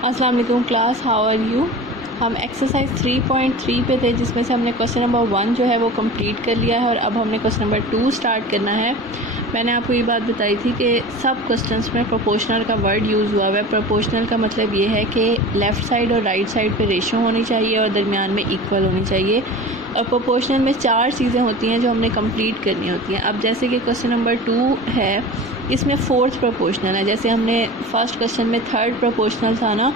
अस्सलाम वालेकुम class, how are you. हम एक्सरसाइज 3.3 पे थे, जिसमें से हमने क्वेश्चन नंबर 1 जो है वो कंप्लीट कर लिया है और अब हमने क्वेश्चन नंबर 2 स्टार्ट करना है। मैंने आपको ये बात बताई थी कि सब क्वेश्चंस में प्रोपोर्शनल का वर्ड यूज़ हुआ हुआ है। प्रोपोर्शनल का मतलब ये है कि लेफ़्ट साइड और राइट साइड पे रेशो होनी चाहिए और दरमियान में इक्वल होनी चाहिए। और प्रोपोर्शनल में 4 चीज़ें होती हैं जो हमने कंप्लीट करनी होती हैं। अब जैसे कि क्वेश्चन नंबर 2 है, इसमें 4th प्रोपोर्शनल है। जैसे हमने फर्स्ट क्वेश्चन में 3rd प्रोपोर्शनल था ना,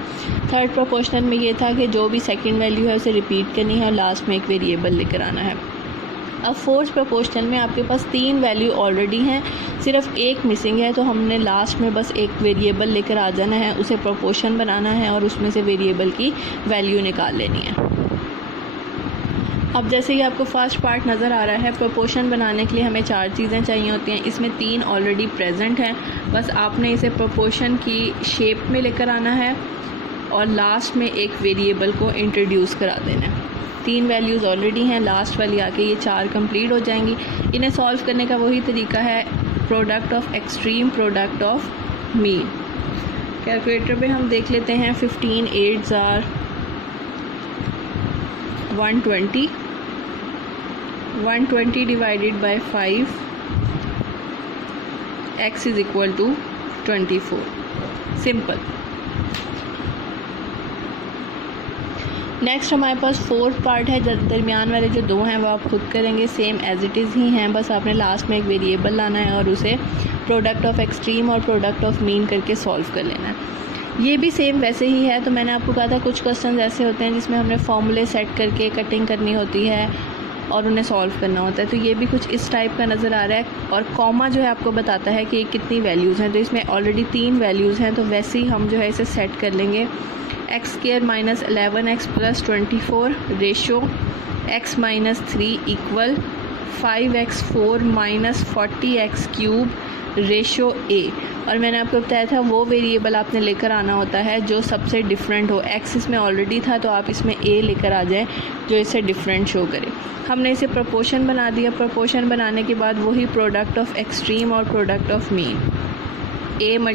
3rd प्रोपोर्शनल में ये था कि जो भी सेकंड वैल्यू है उसे रिपीट करनी है और लास्ट में एक वेरिएबल लेकर आना है। अब 4th प्रोपोर्शनल में आपके पास 3 वैल्यू ऑलरेडी हैं, सिर्फ एक मिसिंग है, तो हमने लास्ट में बस एक वेरिएबल लेकर आ जाना है, उसे प्रोपोर्शन बनाना है और उसमें से वेरिएबल की वैल्यू निकाल लेनी है। अब जैसे कि आपको फर्स्ट पार्ट नज़र आ रहा है, प्रोपोर्शन बनाने के लिए हमें 4 चीज़ें चाहिए होती हैं। इसमें 3 ऑलरेडी प्रेजेंट हैं, बस आपने इसे प्रोपोर्शन की शेप में लेकर आना है और लास्ट में एक वेरिएबल को इंट्रोड्यूस करा देना है। 3 वैल्यूज़ ऑलरेडी हैं, लास्ट वाली आके ये 4 कंप्लीट हो जाएंगी। इन्हें सॉल्व करने का वही तरीका है, product of extreme, product of mean. Calculator पे हम देख लेते हैं। 15 8s are 120, 120 divided by 5, x is equal to 24। Simple. Next हमारे पास 4th पार्ट है। दरमियान वाले जो 2 हैं वो आप खुद करेंगे, सेम एज इट इज़ ही हैं, बस आपने लास्ट में एक वेरिएबल लाना है और उसे प्रोडक्ट ऑफ एक्सट्रीम और प्रोडक्ट ऑफ मीन करके सॉल्व कर लेना है। ये भी सेम वैसे ही है। तो मैंने आपको कहा था कुछ क्वेश्चन ऐसे होते हैं जिसमें हमने फॉर्मूले सेट करके कटिंग करनी होती है और उन्हें सॉल्व करना होता है। तो ये भी कुछ इस टाइप का नज़र आ रहा है और कॉमा जो है आपको बताता है कि कितनी वैल्यूज़ हैं। तो इसमें ऑलरेडी 3 वैल्यूज़ हैं, तो वैसे ही हम जो है इसे सेट कर लेंगे। x² - 11x + 24 ratio x - 3 equal 5x4 - 40x³ ratio a। और मैंने आपको बताया था वो वेरिएबल आपने लेकर आना होता है जो सबसे डिफरेंट हो। x इसमें ऑलरेडी था तो आप इसमें a लेकर आ जाएं जो इससे डिफरेंट शो करे। हमने इसे प्रोपोर्शन बना दिया। प्रोपोर्शन बनाने के बाद वही प्रोडक्ट ऑफ एक्सट्रीम और product of mean, a ×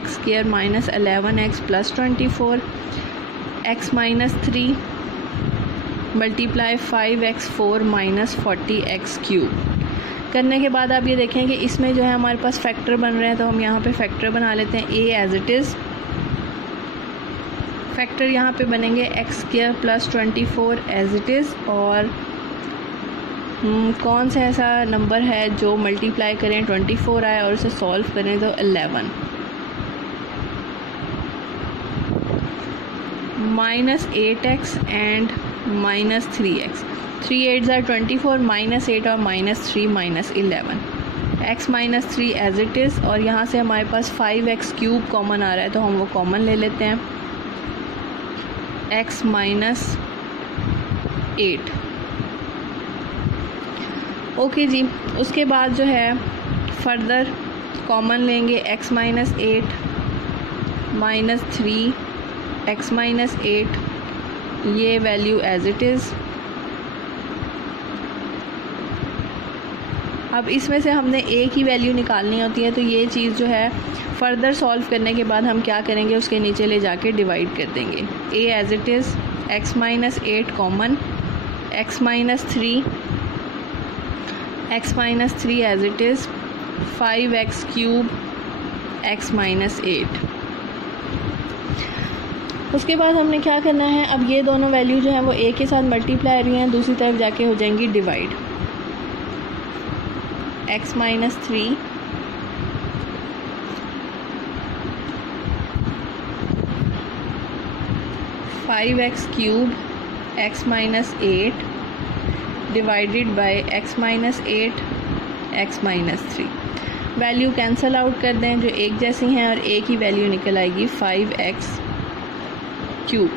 x² - 11x + 24 x - 3 × 5x4 - 40x³ करने के बाद आप ये देखें कि इसमें जो है हमारे पास फैक्टर बन रहे हैं, तो हम यहाँ पे फैक्टर बना लेते हैं। a as it is, factor यहाँ पे बनेंगे x² + 24 एज इट इज़। और कौन सा ऐसा नंबर है जो मल्टीप्लाई करें 24 आए और उसे सॉल्व करें तो 11 -8x and -3x। 3 8s are 24, -8 और -3 -11, x - 3 एज इट इज़। और यहाँ से हमारे पास 5x³ कॉमन आ रहा है तो हम वो कॉमन ले लेते हैं, x - 8। ओके जी। उसके बाद जो है फर्दर कॉमन लेंगे, x - 8 -3 x - 8, ये वैल्यू एज इट इज़। अब इसमें से हमने a की वैल्यू निकालनी होती है, तो ये चीज़ जो है फर्दर सॉल्व करने के बाद हम क्या करेंगे, उसके नीचे ले जाके डिवाइड कर देंगे। a as it is, x - 8 common, x - 3 as it is, 5x³ x - 8। उसके बाद हमने क्या करना है, अब ये दोनों वैल्यू जो है वो a के साथ मल्टीप्लाई हो रही हैं, दूसरी तरफ जाके हो जाएंगी divide. x - 3 5x³ x - 8 divided by x - 8 x - 3। Value cancel out कर दें जो एक जैसी हैं और a की वैल्यू निकल आएगी 5x³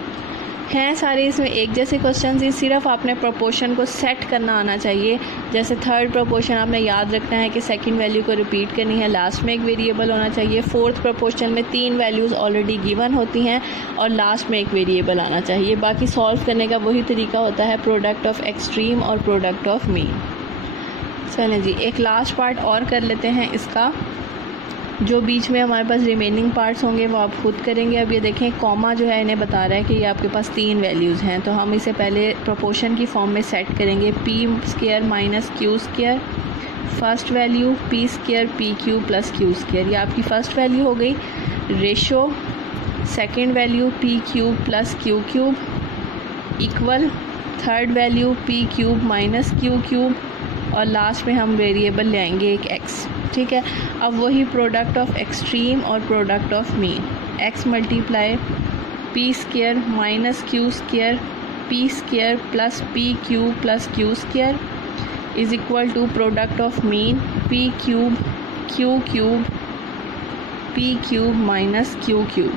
हैं। सारे इसमें एक जैसे क्वेश्चन ही, सिर्फ आपने प्रोपोर्शन को सेट करना आना चाहिए। जैसे 3rd प्रोपोर्शन आपने याद रखना है कि सेकंड वैल्यू को रिपीट करनी है, लास्ट में एक वेरिएबल होना चाहिए। 4th प्रोपोर्शन में 3 वैल्यूज़ ऑलरेडी गिवन होती हैं और लास्ट में एक वेरिएबल आना चाहिए। बाकी सॉल्व करने का वही तरीका होता है, प्रोडक्ट ऑफ एक्सट्रीम और प्रोडक्ट ऑफ मीन। चलें जी, एक लास्ट पार्ट और कर लेते हैं इसका। जो बीच में हमारे पास रिमेनिंग पार्ट्स होंगे वो आप खुद करेंगे। अब ये देखें कॉमा जो है इन्हें बता रहा है कि ये आपके पास 3 वैल्यूज़ हैं, तो हम इसे पहले प्रोपोर्शन की फॉर्म में सेट करेंगे। P square minus q square, first value P square P Q plus Q square, ये आपकी फ़र्स्ट वैल्यू हो गई। Ratio second value P cube plus Q cube equal third value P cube minus q cube, और last में हम variable ले आएंगे एक एक्स। ठीक है, अब वही प्रोडक्ट ऑफ एक्सट्रीम और product of mean, x multiply p square minus q square p square plus p cube plus Q square is equal to product of mean p cube q cube p cube minus q cube.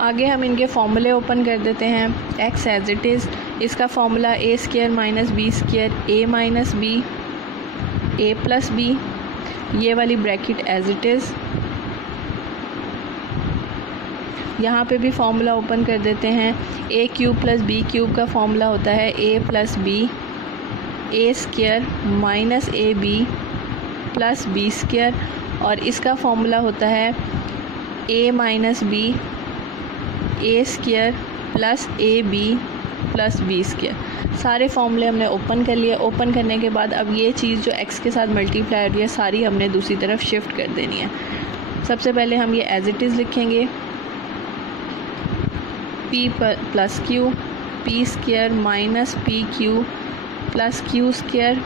आगे हम इनके फॉर्मूले open कर देते हैं। X as it is, इसका formula a square minus b square a minus B a plus b, ये वाली ब्रैकेट एज इट इज़। यहाँ पे भी फॉर्मूला ओपन कर देते हैं। A cube plus B cube का फॉर्मूला होता है A plus B A square minus A B plus B square, और इसका फॉर्मूला होता है A minus B A square plus A B plus B square. सारे फॉर्मूले हमने ओपन कर लिए। ओपन करने के बाद अब ये चीज़ जो एक्स के साथ मल्टीप्लाई हो रही है सारी हमने दूसरी तरफ शिफ्ट कर देनी है। सबसे पहले हम ये एज इट इज़ लिखेंगे, P plus Q P square minus P Q plus Q square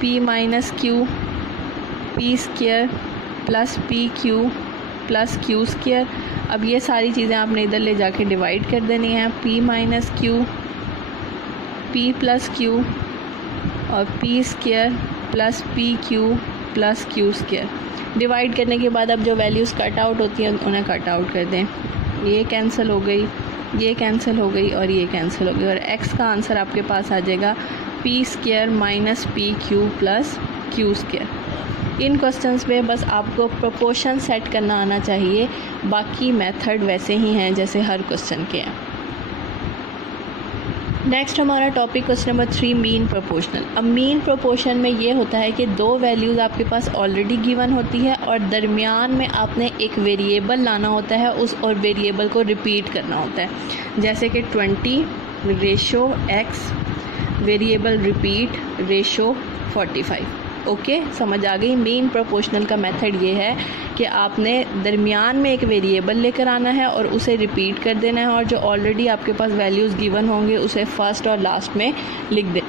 P minus Q P square plus P Q plus Q square. अब ये सारी चीज़ें आपने इधर ले जाके डिवाइड कर देनी है, P minus Q P plus Q और P square plus P Q plus Q square. Divide करने के बाद अब जो वैल्यूज़ कट आउट होती हैं उन्हें कट आउट कर दें। ये कैंसिल हो गई, ये कैंसिल हो गई और ये कैंसिल हो गई, और एक्स का आंसर आपके पास आ जाएगा P square minus P Q plus Q square. इन क्वेश्चंस में बस आपको प्रोपोर्शन सेट करना आना चाहिए, बाकी मेथड वैसे ही हैं जैसे हर क्वेश्चन के हैं। नेक्स्ट हमारा topic question number 3 mean proportional. अब मीन प्रोपोर्शन में ये होता है कि 2 वैल्यूज़ आपके पास ऑलरेडी गिवन होती है और दरमियान में आपने एक वेरिएबल लाना होता है, उस और वेरिएबल को रिपीट करना होता है। जैसे कि 20 ratio x variable repeat ratio 45। Okay, समझ आ गई। मीन प्रोपोर्शनल का मेथड ये है कि आपने दरमियान में एक वेरिएबल लेकर आना है और उसे रिपीट कर देना है, और जो ऑलरेडी आपके पास वैल्यूज़ गिवन होंगे उसे फर्स्ट और लास्ट में लिख दें।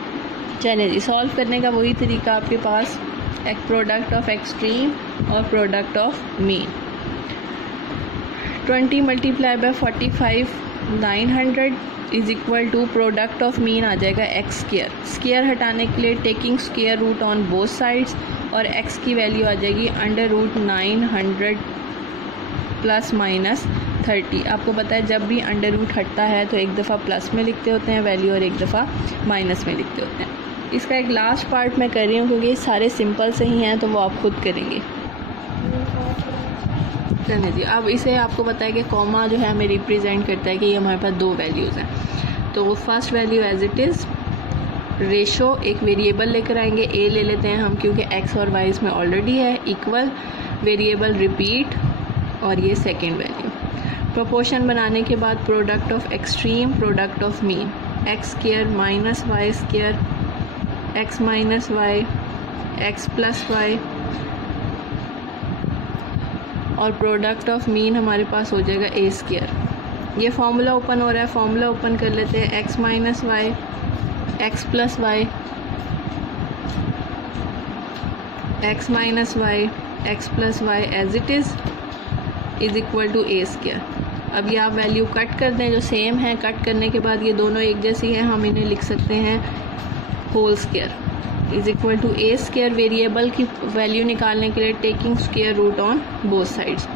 चलिए जी, सॉल्व करने का वही तरीका आपके पास, एक प्रोडक्ट ऑफ एक्सट्रीम और product of mean. 20 multiply by 45 900 is equal to product of mean आ जाएगा एक्स स्क्वायर। स्क्वायर हटाने के लिए taking square root on both sides, और एक्स की वैल्यू आ जाएगी अंडर रूट 900 प्लस माइनस 30। आपको पता है जब भी अंडर रूट हटता है तो एक दफ़ा प्लस में लिखते होते हैं वैल्यू और एक दफ़ा माइनस में लिखते होते हैं। इसका एक लास्ट पार्ट मैं कर रही हूँ क्योंकि सारे सिंपल से ही हैं तो वो आप खुद करेंगे। चलिए जी, अब इसे आपको पता है कि कॉमा जो है हमें रिप्रेजेंट करता है कि ये हमारे पास 2 वैल्यूज़ हैं। तो first value as it is, ratio एक वेरिएबल लेकर आएंगे, ए ले लेते हैं हम क्योंकि एक्स और वाई इसमें ऑलरेडी है, इक्वल वेरिएबल रिपीट और ये सेकेंड वैल्यू। प्रोपोर्शन बनाने के बाद product of extreme product of mean, x square minus y square x minus y x plus y, और प्रोडक्ट ऑफ मीन हमारे पास हो जाएगा ए स्क्वायर। ये फार्मूला ओपन हो रहा है, फार्मूला ओपन कर लेते हैं। X minus y x plus y x minus y x plus y as it is equal to a square. अब ये आप वैल्यू कट कर दें जो सेम है, कट करने के बाद ये दोनों एक जैसी हैं, हम इन्हें लिख सकते हैं whole square is equal to a square. Variable की वैल्यू निकालने के लिए taking square root on both sides,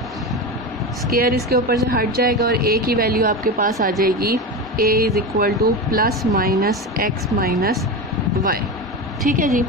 square इसके ऊपर से हट जाएगा और ए की वैल्यू आपके पास आ जाएगी a is equal to plus minus x minus y. ठीक है जी।